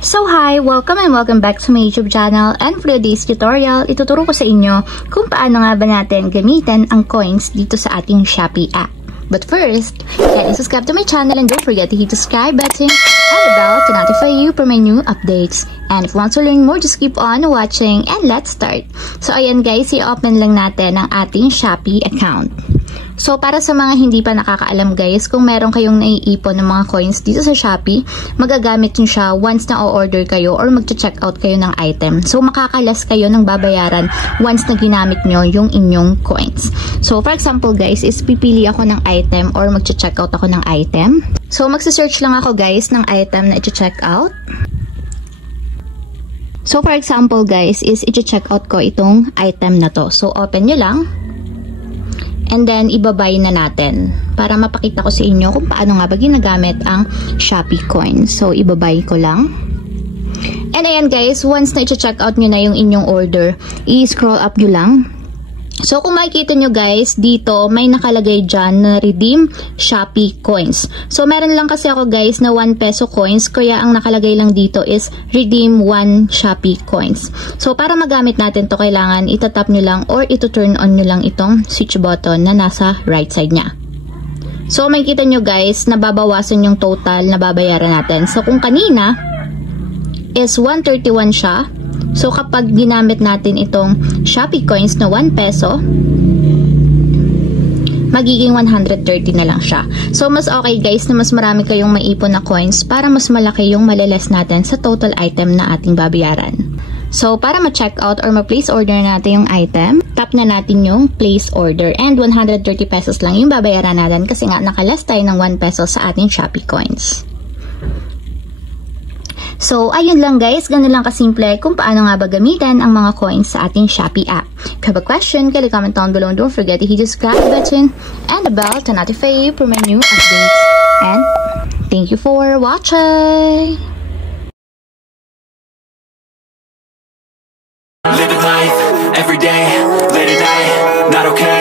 So hi! Welcome and welcome back to my YouTube channel, and for today's tutorial, ituturo ko sa inyo kung paano nga ba natin gamitin ang coins dito sa ating Shopee app. But first, kindly subscribe to my channel and don't forget to hit the subscribe button and the bell to notify you for my new updates. And if you want to learn more, just keep on watching and let's start. So ayan guys, i-open lang natin ang ating Shopee account. So, para sa mga hindi pa nakakaalam guys, kung meron kayong naiipon ng mga coins dito sa Shopee, magagamit nyo siya once na o-order kayo or mag-check out kayo ng item. So, makakalas kayo ng babayaran once na ginamit nyo yung inyong coins. So, for example guys, is pipili ako ng item or mag-check out ako ng item. So, magsa-search lang ako guys ng item na i-check out. So, for example guys, is i-check out ko itong item na to. So, open nyo lang. And then, ibabay na natin para mapakita ko sa inyo kung paano nga ba ginagamit ang Shopee coins. So, ibabay ko lang. And ayan guys, once na i-check out nyo na yung inyong order, i-scroll up nyo lang. So, kung makikita nyo guys, dito may nakalagay dyan na redeem Shopee coins. So, meron lang kasi ako guys na 1 peso coins, kaya ang nakalagay lang dito is redeem 1 Shopee coins. So, para magamit natin to kailangan itatap nyo lang or ito-turn on nyo lang itong switch button na nasa right side nya. So, makikita nyo guys, nababawasan yung total na babayaran natin. So, kung kanina is 131 siya, so, kapag ginamit natin itong Shopee coins na 1 peso, magiging 130 na lang siya. So, mas okay guys na mas marami kayong maipon na coins para mas malaki yung maliles natin sa total item na ating babayaran. So, para ma-check out or ma-place order natin yung item, tap na natin yung place order and 130 pesos lang yung babayaran natin kasi nga nakalas tayo ng 1 peso sa ating Shopee coins. So, ayun lang guys, ganun lang kasimple kung paano nga ba gamitin ang mga coins sa ating Shopee app. If you have a question, kindly comment down below and don't forget to hit the subscribe button and the bell to notify you for my new updates. And thank you for watching! Living life, every day, late at night, not okay.